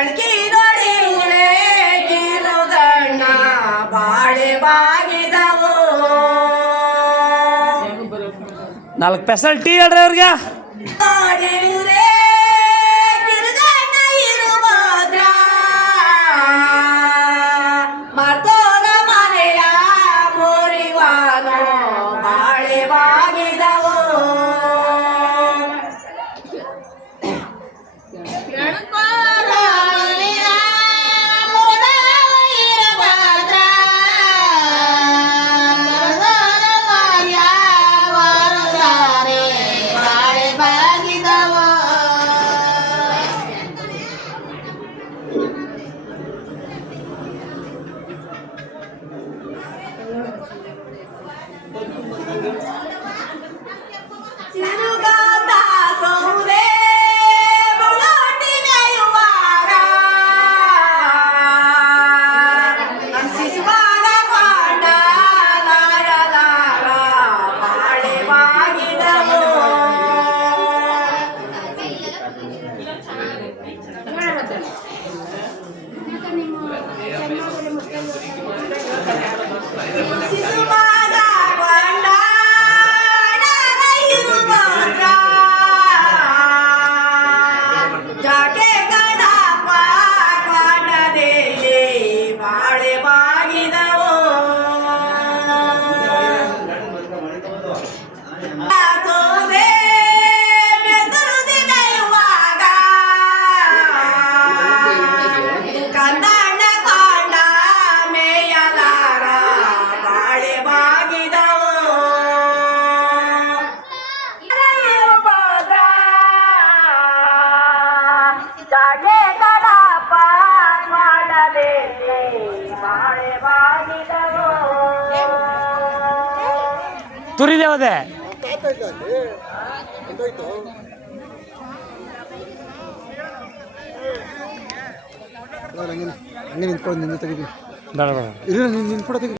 ಬೆಳಕಿ ನೋಡಿರುಳೆ ಕಿರುಗಣ್ಣ ಬಾಳೆ ಬಾಗಿದವು 4 pestle tea ಹೇಳ್ರಿ ಅವ್ರಿಗೆ. ನೋಡಿರುಳೆ ಕಿರುಗಣ್ಣ ಇರುವುದ್ರ ಮತ್ತೋದ ಮನೆಯ ಮೋರಿವಾನೋ ಬಾಳೆ ಬಾಗಿದವು ಸಿರುಗಾದ ಸೌದೆ ಮುಳೊಟ್ಟಿನೆಯುವಾಗ ಶಿಶುವಾದ ಕೊಂಡ ಲಾರ ಬಾಳೆ ಬಾಗಿದವು ಶಿಶುವಾದ ಕೊಂಡ ಜಾಕೆ ಗಣಪ ಕಾಣದಲ್ಲಿ ಬಾಳೆ ಬಾಗಿದವು ಸೋದೆ ಬೆದರುದಿನೆಯುವಾಗ ಕಂದಣ್ಣ ಕೊಂಡ ಮೇಯಲಾರ ಬಾಳೆ ಬಾಗಿದವು ಜಾಗೆ ಗಣಪ ಮಾಡದೆ ಬಾಳೆ ಬಾಗಿದವು ತುರಿದೇವದೆ ಹಂಗೆ ನಿಂತ್ಕೊಂಡು ನಿಂದು ತೆಗಿತೀನಿ. ಬೇಡ ಬೇಡ ಇಲ್ಲ ನಿಂತ್ಕೊಡ ತೆಗಿ.